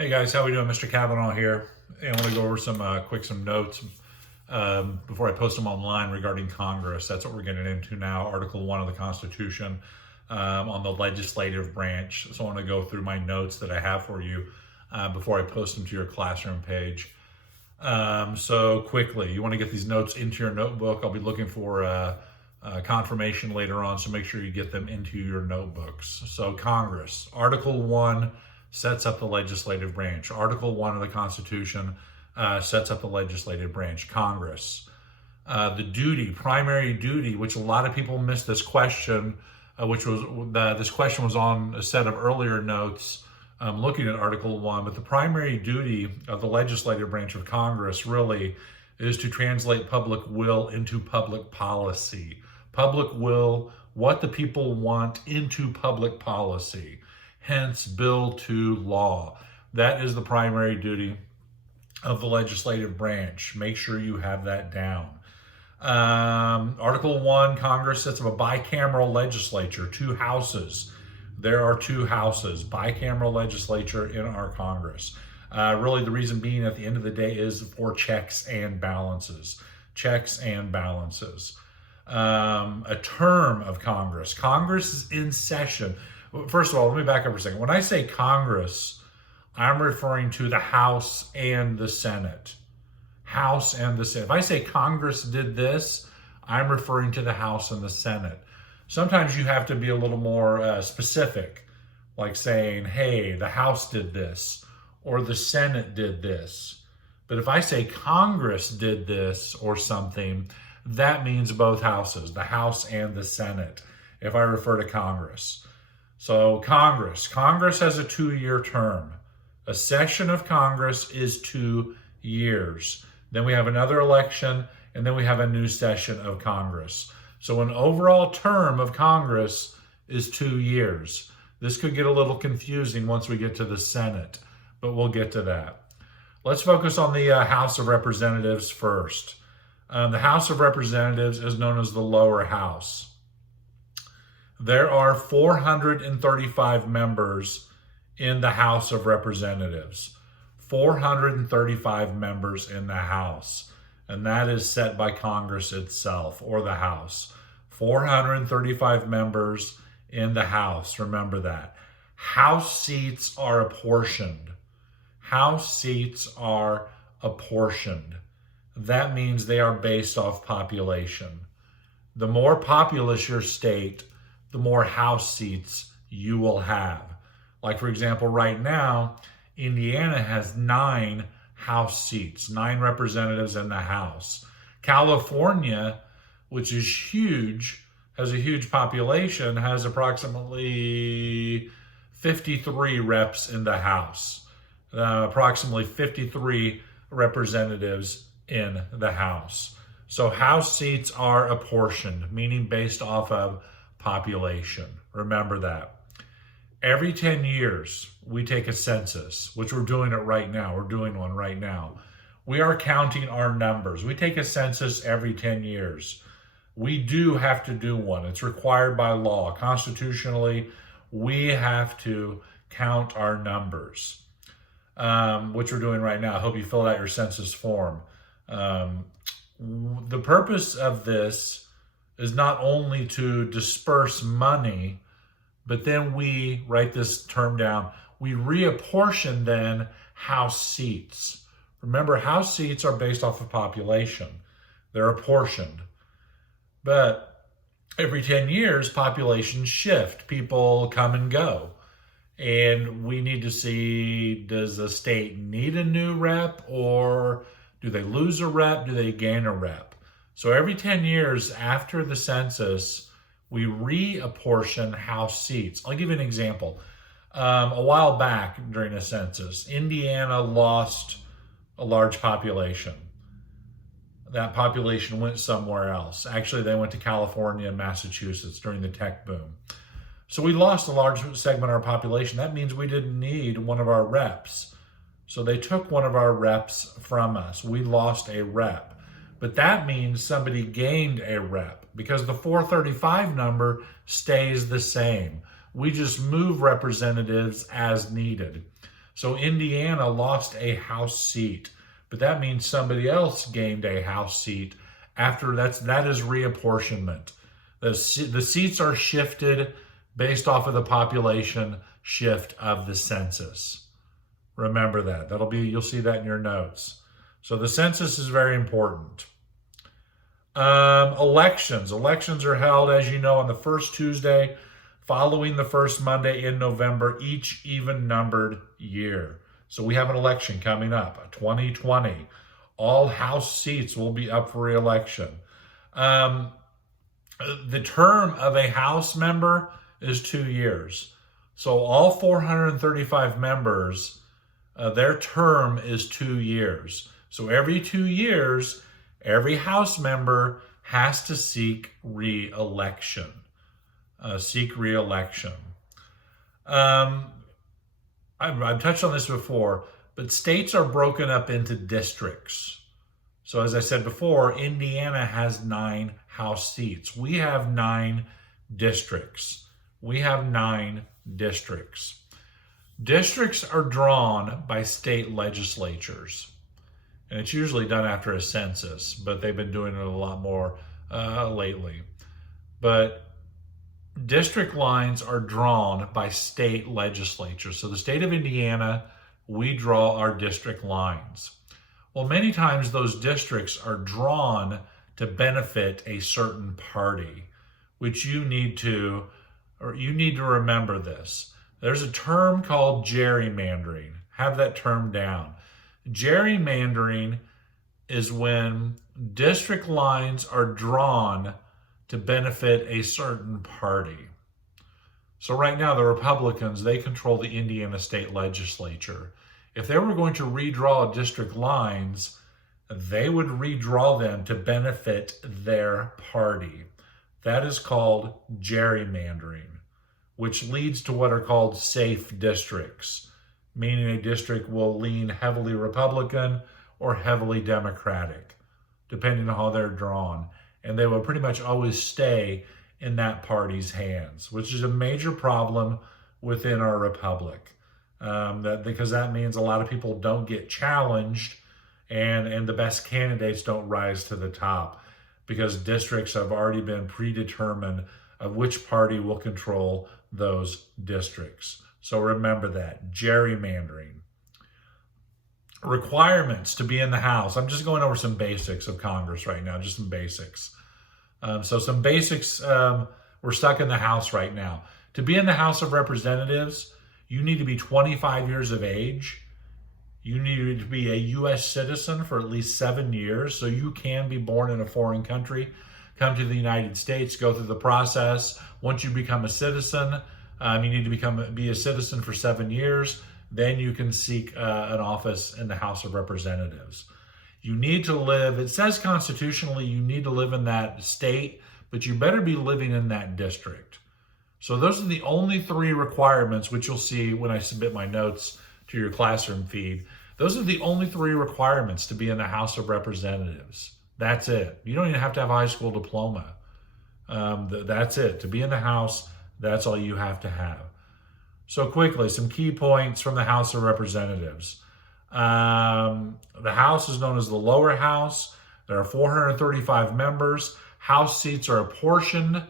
Hey guys, how we doing? Mr. Kavanaugh here. And I want to go over some notes before I post them online regarding Congress. That's what we're getting into now. Article 1 of the Constitution on the legislative branch. So I want to go through my notes that I have for you before I post them to your classroom page. So quickly, you want to get these notes into your notebook. I'll be looking for confirmation later on, so make sure you get them into your notebooks. So Congress, Article 1 sets up the legislative branch. Article 1 of the Constitution sets up the legislative branch. Congress. The primary duty, which a lot of people miss this question, this question was on a set of earlier notes looking at Article 1, but the primary duty of the legislative branch of Congress really is to translate public will into public policy. Public will, what the people want, into public policy. Hence, bill to law. That is the primary duty of the legislative branch. Make sure you have that down. Article 1, Congress sets up a bicameral legislature, 2 houses. There are 2 houses, bicameral legislature in our Congress. Really, the reason being at the end of the day is for checks and balances. Checks and balances. A term of Congress. Congress is in session. First of all, let me back up for a second. When I say Congress, I'm referring to the House and the Senate. House and the Senate. If I say Congress did this, I'm referring to the House and the Senate. Sometimes you have to be a little more specific, like saying, hey, the House did this, or the Senate did this. But if I say Congress did this or something, that means both houses, the House and the Senate, if I refer to Congress. So Congress has a 2-year term. A session of Congress is 2 years. Then we have another election, and then we have a new session of Congress. So an overall term of Congress is 2 years. This could get a little confusing once we get to the Senate, but we'll get to that. Let's focus on the House of Representatives first. The House of Representatives is known as the lower house. There are 435 members in the House of Representatives. 435 members in the House. And that is set by Congress itself, or the House. 435 members in the House. Remember that. House seats are apportioned. House seats are apportioned. That means they are based off population. The more populous your state, the more House seats you will have. Like, for example, right now, Indiana has 9 House seats, 9 representatives in the House. California, which is huge, has a huge population, has approximately 53 reps in the House, approximately 53 representatives in the House. So House seats are apportioned, meaning based off of population. Remember that. Every 10 years, we take a census, which we're doing it right now. We're doing one right now. We are counting our numbers. We take a census every 10 years. We do have to do one. It's required by law. Constitutionally, we have to count our numbers, which we're doing right now. I hope you filled out your census form. The purpose of this is not only to disperse money, but then we, write this term down, we reapportion then House seats. Remember, House seats are based off of population. They're apportioned. But every 10 years, populations shift. People come and go. And we need to see, does the state need a new rep, or do they lose a rep? Do they gain a rep? So every 10 years after the census, we reapportion House seats. I'll give you an example. A while back during a census, Indiana lost a large population. That population went somewhere else. Actually, they went to California and Massachusetts during the tech boom. So we lost a large segment of our population. That means we didn't need one of our reps. So they took one of our reps from us. We lost a rep. But that means somebody gained a rep because the 435 number stays the same. We just move representatives as needed. So Indiana lost a House seat, but that means somebody else gained a House seat after that is reapportionment. The seats are shifted based off of the population shift of the census. Remember that. You'll see that in your notes. So the census is very important. Elections. Elections are held, as you know, on the first Tuesday following the first Monday in November, each even-numbered year. So we have an election coming up, 2020. All House seats will be up for re-election. The term of a House member is 2 years. So all 435 members, their term is 2 years. So every 2 years, every House member has to seek re-election. I've touched on this before, but states are broken up into districts. So as I said before, Indiana has 9 House seats. We have 9 districts. Districts are drawn by state legislatures. And it's usually done after a census, but they've been doing it a lot more lately. But district lines are drawn by state legislatures. So the state of Indiana, we draw our district lines. Well, many times those districts are drawn to benefit a certain party, which you need to remember this. There's a term called gerrymandering. Have that term down. Gerrymandering is when district lines are drawn to benefit a certain party. So right now, the Republicans, they control the Indiana state legislature. If they were going to redraw district lines, they would redraw them to benefit their party. That is called gerrymandering, which leads to what are called safe districts, meaning a district will lean heavily Republican or heavily Democratic, depending on how they're drawn. And they will pretty much always stay in that party's hands, which is a major problem within our republic. Because that means a lot of people don't get challenged and the best candidates don't rise to the top because districts have already been predetermined of which party will control those districts. So remember that, gerrymandering. Requirements to be in the House. I'm just going over some basics of Congress right now, just some basics. So some basics, we're stuck in the House right now. To be in the House of Representatives, you need to be 25 years of age. You need to be a U.S. citizen for at least 7 years, so you can be born in a foreign country, come to the United States, go through the process. Once you become a citizen, you need to be a citizen for 7 years. Then you can seek an office in the House of Representatives. You need to live, it says constitutionally, you need to live in that state, but you better be living in that district. So those are the only 3 requirements, which you'll see when I submit my notes to your classroom feed. Those are the only 3 requirements to be in the House of Representatives. That's it. You don't even have to have a high school diploma. That's it. To be in the House, that's all you have to have. So quickly, some key points from the House of Representatives. The House is known as the lower house. There are 435 members. House seats are apportioned,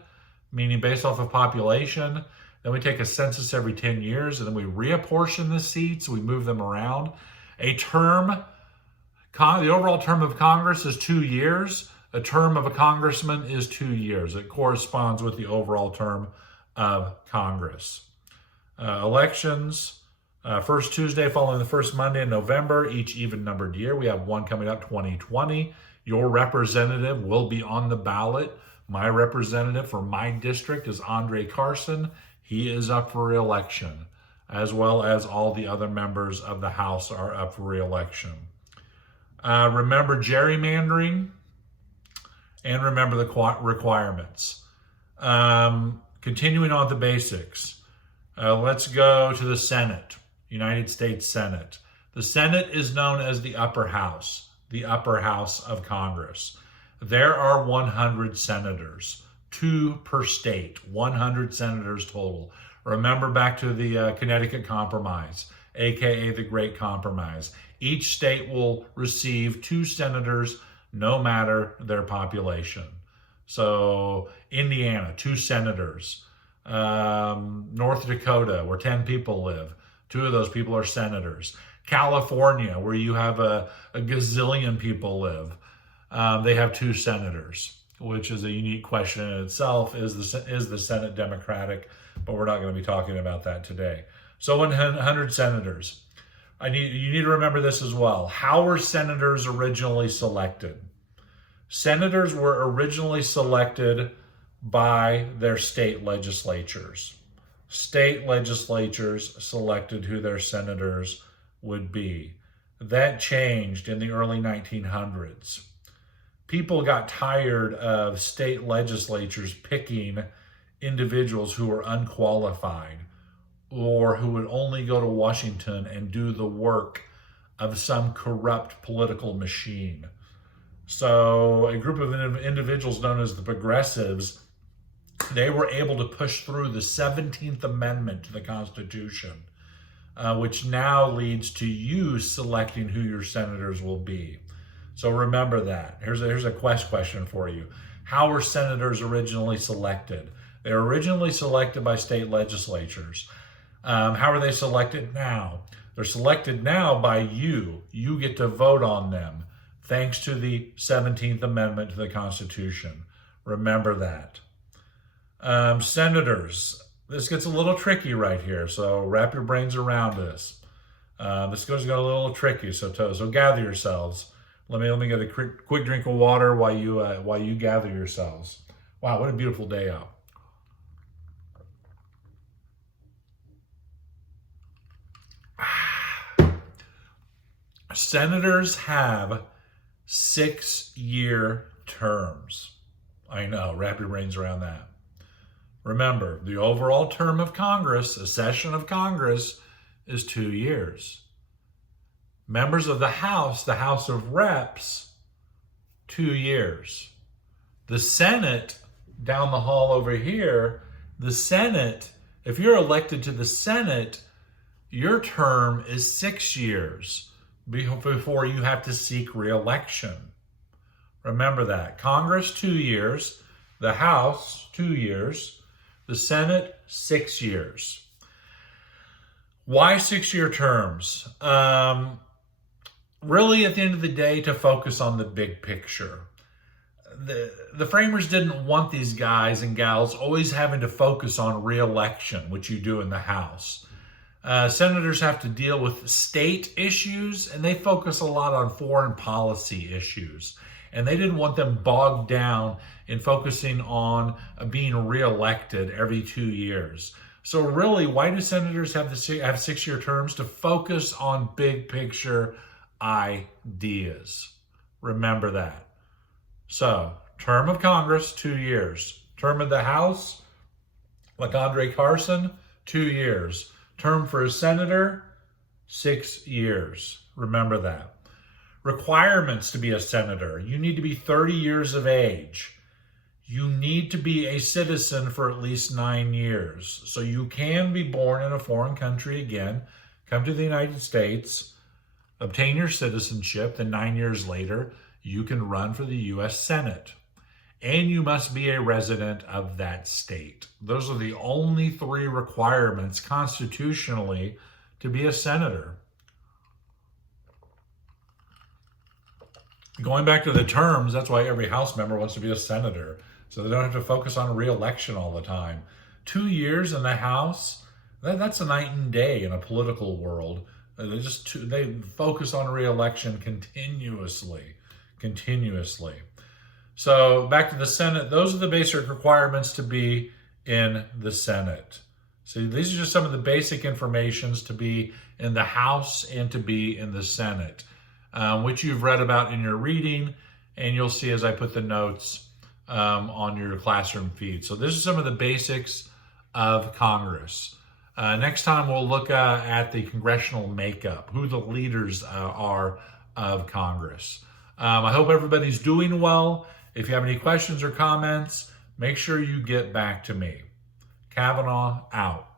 meaning based off of population. Then we take a census every 10 years, and then we reapportion the seats. We move them around. A term, the overall term of Congress is 2 years. A term of a congressman is 2 years. It corresponds with the overall term of Congress. Elections, first Tuesday following the first Monday in November, each even-numbered year. We have one coming up, 2020. Your representative will be on the ballot. My representative for my district is Andre Carson. He is up for re-election, as well as all the other members of the House are up for re-election. Remember gerrymandering, and remember the requirements. Continuing on the basics. Let's go to the Senate, United States Senate. The Senate is known as the upper house of Congress. There are 100 senators, 2 per state, 100 senators total. Remember back to the Connecticut Compromise. aka the Great Compromise. Each state will receive 2 senators no matter their population. So Indiana, 2 senators. North Dakota, where 10 people live, 2 of those people are senators. California, where you have a gazillion people live, they have 2 senators, which is a unique question in itself. Is the Senate Democratic? But we're not going to be talking about that today. So 100 senators. You need to remember this as well. How were senators originally selected? Senators were originally selected by their state legislatures. State legislatures selected who their senators would be. That changed in the early 1900s. People got tired of state legislatures picking individuals who were unqualified or who would only go to Washington and do the work of some corrupt political machine. So a group of individuals known as the Progressives, they were able to push through the 17th Amendment to the Constitution, which now leads to you selecting who your senators will be. So remember that. Here's a question for you. How were senators originally selected? They were originally selected by state legislatures. How are they selected now? They're selected now by you. You get to vote on them, thanks to the 17th Amendment to the Constitution. Remember that. Senators. This gets a little tricky right here, so wrap your brains around this. This goes a little tricky, so gather yourselves. Let me get a quick drink of water while you gather yourselves. Wow, what a beautiful day out. Senators have 6-year terms. I know, wrap your brains around that. Remember, the overall term of Congress, a session of Congress, is 2 years. Members of the House of Reps, 2 years. The Senate, down the hall over here, the Senate, if you're elected to the Senate, your term is 6 years before you have to seek re-election. Remember that. Congress, 2 years. The House, 2 years. The Senate, 6 years. Why 6-year terms? Really, at the end of the day, to focus on the big picture. The framers didn't want these guys and gals always having to focus on re-election, which you do in the House. Senators have to deal with state issues, and they focus a lot on foreign policy issues. And they didn't want them bogged down in focusing on being re-elected every 2 years. So really, why do senators have 6-year terms? To focus on big picture ideas. Remember that. So, term of Congress, 2 years. Term of the House, like Andre Carson, 2 years. Term for a senator, 6 years. Remember that. Requirements to be a senator. You need to be 30 years of age. You need to be a citizen for at least 9 years. So you can be born in a foreign country again, come to the United States, obtain your citizenship, then 9 years later, you can run for the U.S. Senate. And you must be a resident of that state. Those are the only 3 requirements constitutionally to be a senator. Going back to the terms, that's why every House member wants to be a senator, so they don't have to focus on re-election all the time. 2 years in the House, that's a night and day in a political world. They focus on re-election continuously. So back to the Senate, those are the basic requirements to be in the Senate. So these are just some of the basic informations to be in the House and to be in the Senate, which you've read about in your reading, and you'll see as I put the notes on your classroom feed. So this is some of the basics of Congress. Next time we'll look at the congressional makeup, who the leaders are of Congress. I hope everybody's doing well. If you have any questions or comments, make sure you get back to me. Kavanaugh out.